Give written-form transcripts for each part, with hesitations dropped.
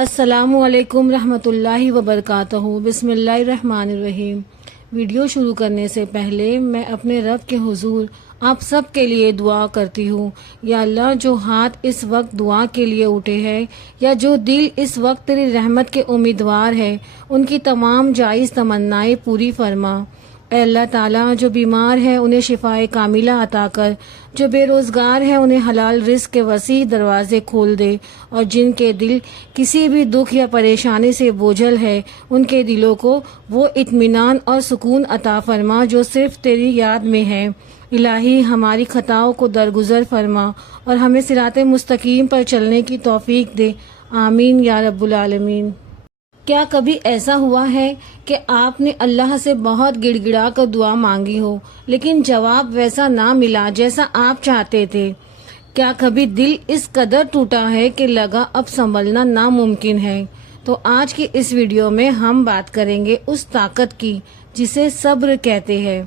السلام علیکم رحمۃ اللہ وبرکاتہ۔ بسم اللہ الرحمن الرحیم۔ ویڈیو شروع کرنے سے پہلے میں اپنے رب کے حضور آپ سب کے لیے دعا کرتی ہوں۔ یا اللہ، جو ہاتھ اس وقت دعا کے لیے اٹھے ہیں یا جو دل اس وقت تیری رحمت کے امیدوار ہے، ان کی تمام جائز تمنائیں پوری فرما۔ اے اللہ تعالیٰ، جو بیمار ہے انہیں شفائے کاملہ عطا کر، جو بے روزگار ہے انہیں حلال رزق کے وسیع دروازے کھول دے، اور جن کے دل کسی بھی دکھ یا پریشانی سے بوجھل ہے ان کے دلوں کو وہ اطمینان اور سکون عطا فرما جو صرف تیری یاد میں ہے۔ الہی، ہماری خطاؤں کو درگزر فرما اور ہمیں صراط مستقیم پر چلنے کی توفیق دے، آمین یا رب العالمین۔ کیا کبھی ایسا ہوا ہے کہ آپ نے اللہ سے بہت گڑ گڑا کر دعا مانگی ہو لیکن جواب ویسا نہ ملا جیسا آپ چاہتے تھے؟ کیا کبھی دل اس قدر ٹوٹا ہے کہ لگا اب سنبھلنا ناممکن ہے؟ تو آج کی اس ویڈیو میں ہم بات کریں گے اس طاقت کی جسے صبر کہتے ہیں،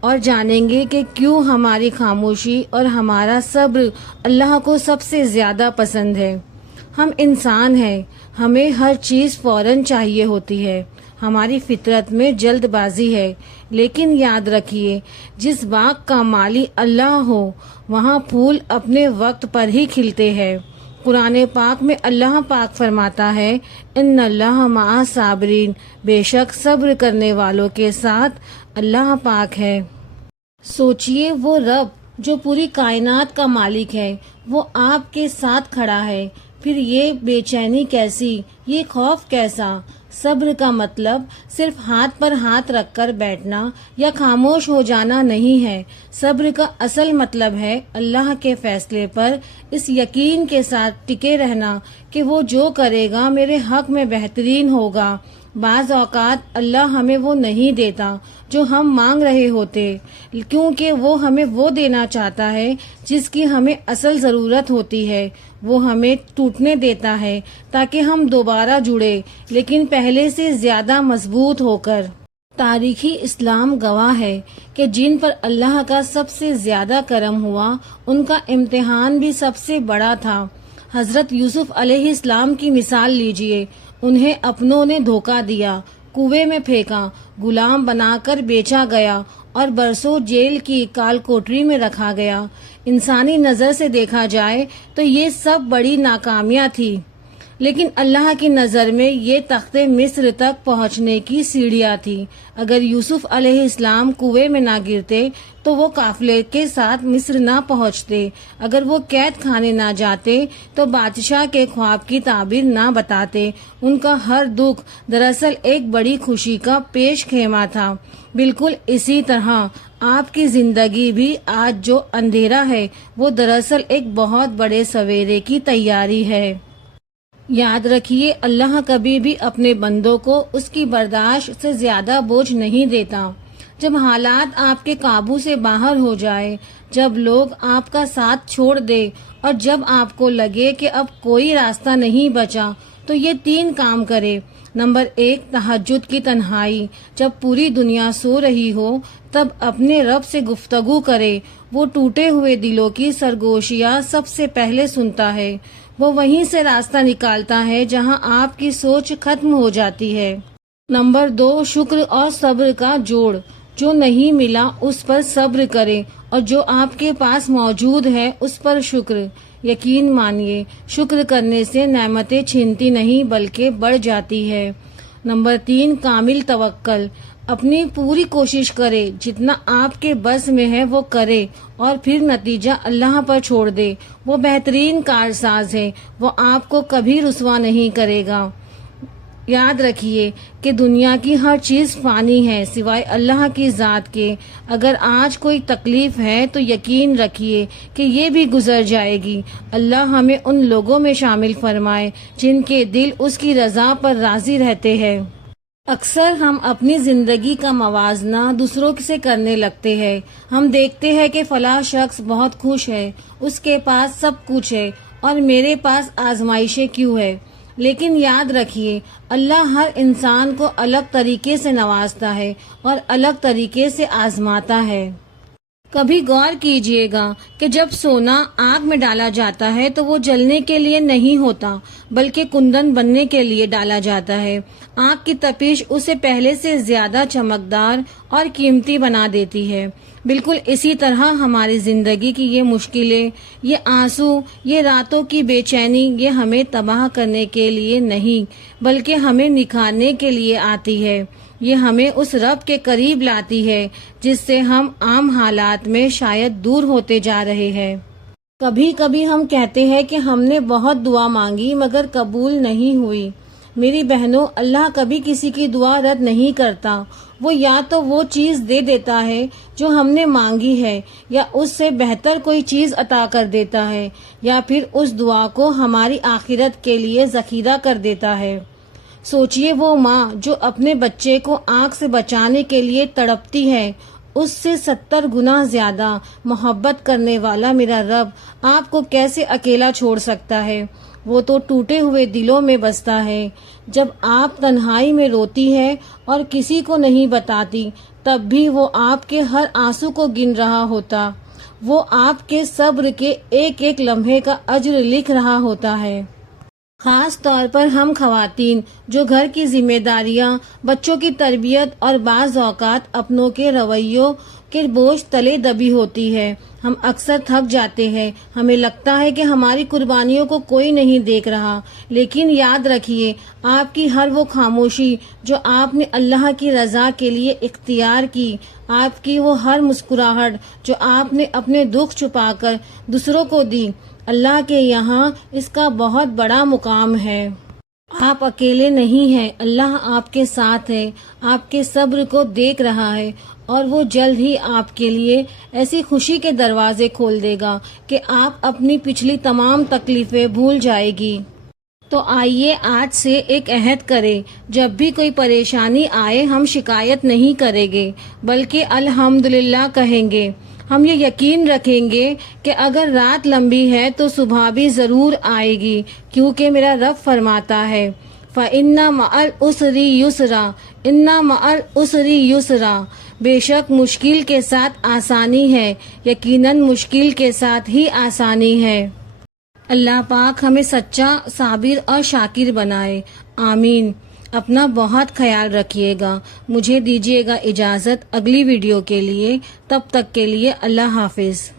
اور جانیں گے کہ کیوں ہماری خاموشی اور ہمارا صبر اللہ کو سب سے زیادہ پسند ہے۔ ہم انسان ہیں، ہمیں ہر چیز فوراً چاہیے ہوتی ہے، ہماری فطرت میں جلد بازی ہے، لیکن یاد رکھیے، جس باغ کا مالی اللہ ہو وہاں پھول اپنے وقت پر ہی کھلتے ہیں۔ قرآن پاک میں اللہ پاک فرماتا ہے، ان اللہ مع صابرین، بے شک صبر کرنے والوں کے ساتھ اللہ پاک ہے۔ سوچئے، وہ رب جو پوری کائنات کا مالک ہے وہ آپ کے ساتھ کھڑا ہے، پھر یہ بے چینی کیسی، یہ خوف کیسا؟ صبر کا مطلب صرف ہاتھ پر ہاتھ رکھ کر بیٹھنا یا خاموش ہو جانا نہیں ہے۔ صبر کا اصل مطلب ہے اللہ کے فیصلے پر اس یقین کے ساتھ ٹکے رہنا کہ وہ جو کرے گا میرے حق میں بہترین ہوگا۔ بعض اوقات اللہ ہمیں وہ نہیں دیتا جو ہم مانگ رہے ہوتے، کیونکہ وہ ہمیں وہ دینا چاہتا ہے جس کی ہمیں اصل ضرورت ہوتی ہے۔ وہ ہمیں ٹوٹنے دیتا ہے تاکہ ہم دوبارہ جڑے، لیکن پہلے سے زیادہ مضبوط ہو کر۔ تاریخی اسلام گواہ ہے کہ جن پر اللہ کا سب سے زیادہ کرم ہوا ان کا امتحان بھی سب سے بڑا تھا۔ حضرت یوسف علیہ السلام کی مثال لیجئے، انہیں اپنوں نے دھوکہ دیا، کنویں میں پھینکا، غلام بنا کر بیچا گیا اور برسوں جیل کی کال کوٹری میں رکھا گیا۔ انسانی نظر سے دیکھا جائے تو یہ سب بڑی ناکامیاں تھی، لیکن اللہ کی نظر میں یہ تخت مصر تک پہنچنے کی سیڑھیاں تھی۔ اگر یوسف علیہ السلام کنویں میں نہ گرتے تو وہ قافلے کے ساتھ مصر نہ پہنچتے، اگر وہ قید خانے نہ جاتے تو بادشاہ کے خواب کی تعبیر نہ بتاتے۔ ان کا ہر دکھ دراصل ایک بڑی خوشی کا پیش خیمہ تھا۔ بالکل اسی طرح آپ کی زندگی بھی آج جو اندھیرا ہے وہ دراصل ایک بہت بڑے سویرے کی تیاری ہے۔ یاد رکھیے، اللہ کبھی بھی اپنے بندوں کو اس کی برداشت سے زیادہ بوجھ نہیں دیتا۔ جب حالات آپ کے قابو سے باہر ہو جائے، جب لوگ آپ کا ساتھ چھوڑ دے اور جب آپ کو لگے کہ اب کوئی راستہ نہیں بچا، تو یہ 3 کام کرے۔ نمبر 1، تہجد کی تنہائی۔ جب پوری دنیا سو رہی ہو تب اپنے رب سے گفتگو کرے، وہ ٹوٹے ہوئے دلوں کی سرگوشیاں سب سے پہلے سنتا ہے، وہ وہیں سے راستہ نکالتا ہے جہاں آپ کی سوچ ختم ہو جاتی ہے۔ نمبر 2، شکر اور صبر کا جوڑ۔ جو نہیں ملا اس پر صبر کرے اور جو آپ کے پاس موجود ہے اس پر شکر۔ یقین مانیے، شکر کرنے سے نعمتیں چھنتی نہیں بلکہ بڑھ جاتی ہے۔ نمبر 3، کامل توکل۔ اپنی پوری کوشش کرے، جتنا آپ کے بس میں ہے وہ کرے اور پھر نتیجہ اللہ پر چھوڑ دے۔ وہ بہترین کارساز ہے، وہ آپ کو کبھی رسوا نہیں کرے گا۔ یاد رکھیے کہ دنیا کی ہر چیز فانی ہے سوائے اللہ کی ذات کے۔ اگر آج کوئی تکلیف ہے تو یقین رکھیے کہ یہ بھی گزر جائے گی۔ اللہ ہمیں ان لوگوں میں شامل فرمائے جن کے دل اس کی رضا پر راضی رہتے ہیں۔ اکثر ہم اپنی زندگی کا موازنہ دوسروں سے کرنے لگتے ہیں۔ ہم دیکھتے ہیں کہ فلاں شخص بہت خوش ہے، اس کے پاس سب کچھ ہے اور میرے پاس آزمائشیں کیوں ہے؟ لیکن یاد رکھیے، اللہ ہر انسان کو الگ طریقے سے نوازتا ہے اور الگ طریقے سے آزماتا ہے۔ کبھی غور کیجئے گا کہ جب سونا آگ میں ڈالا جاتا ہے تو وہ جلنے کے لیے نہیں ہوتا بلکہ کندن بننے کے لیے ڈالا جاتا ہے۔ آگ کی تپش اسے پہلے سے زیادہ چمکدار اور قیمتی بنا دیتی ہے۔ بالکل اسی طرح ہماری زندگی کی یہ مشکلیں، یہ آنسو، یہ راتوں کی بے چینی، یہ ہمیں تباہ کرنے کے لیے نہیں بلکہ ہمیں نکھارنے کے لیے آتی ہے۔ یہ ہمیں اس رب کے قریب لاتی ہے جس سے ہم عام حالات میں شاید دور ہوتے جا رہے ہیں۔ کبھی کبھی ہم کہتے ہیں کہ ہم نے بہت دعا مانگی مگر قبول نہیں ہوئی۔ میری بہنوں، اللہ کبھی کسی کی دعا رد نہیں کرتا۔ وہ یا تو وہ چیز دے دیتا ہے جو ہم نے مانگی ہے یا اس سے بہتر کوئی چیز عطا کر دیتا ہے یا پھر اس دعا کو ہماری آخرت کے لیے ذخیرہ کر دیتا ہے۔ سوچئے وہ ماں جو اپنے بچے کو آنکھ سے بچانے کے لیے تڑپتی ہے، اس سے 70 گنا زیادہ محبت کرنے والا میرا رب آپ کو کیسے اکیلا چھوڑ سکتا ہے؟ وہ تو ٹوٹے ہوئے دلوں میں بستا ہے۔ جب آپ تنہائی میں روتی ہے اور کسی کو نہیں بتاتی تب بھی وہ آپ کے ہر آنسو کو گن رہا ہوتا، وہ آپ کے صبر کے ایک ایک لمحے کا اجر لکھ رہا ہوتا ہے۔ خاص طور پر ہم خواتین جو گھر کی ذمہ داریاں، بچوں کی تربیت اور بعض اوقات اپنوں کے رویوں کے بوجھ تلے دبی ہوتی ہے، ہم اکثر تھک جاتے ہیں۔ ہمیں لگتا ہے کہ ہماری قربانیوں کو کوئی نہیں دیکھ رہا، لیکن یاد رکھیے آپ کی ہر وہ خاموشی جو آپ نے اللہ کی رضا کے لیے اختیار کی، آپ کی وہ ہر مسکراہٹ جو آپ نے اپنے دکھ چھپا کر دوسروں کو دی، اللہ کے یہاں اس کا بہت بڑا مقام ہے۔ آپ اکیلے نہیں ہیں، اللہ آپ کے ساتھ ہے، آپ کے صبر کو دیکھ رہا ہے اور وہ جلد ہی آپ کے لیے ایسی خوشی کے دروازے کھول دے گا کہ آپ اپنی پچھلی تمام تکلیفیں بھول جائے گی۔ تو آئیے آج سے ایک عہد کریں، جب بھی کوئی پریشانی آئے ہم شکایت نہیں کریں گے بلکہ الحمدللہ کہیں گے۔ ہم یہ یقین رکھیں گے کہ اگر رات لمبی ہے تو صبح بھی ضرور آئے گی، کیونکہ میرا رب فرماتا ہے فَإِنَّ مَعَ الْعُسْرِ يُسْرًا إِنَّ مَعَ الْعُسْرِ يُسْرًا، بے شک مشکل کے ساتھ آسانی ہے، یقیناً مشکل کے ساتھ ہی آسانی ہے۔ اللہ پاک ہمیں سچا صابر اور شاکر بنائے، آمین۔ اپنا بہت خیال رکھیے گا۔ مجھے دیجیے گا اجازت اگلی ویڈیو کے لیے، تب تک کے لیے اللہ حافظ۔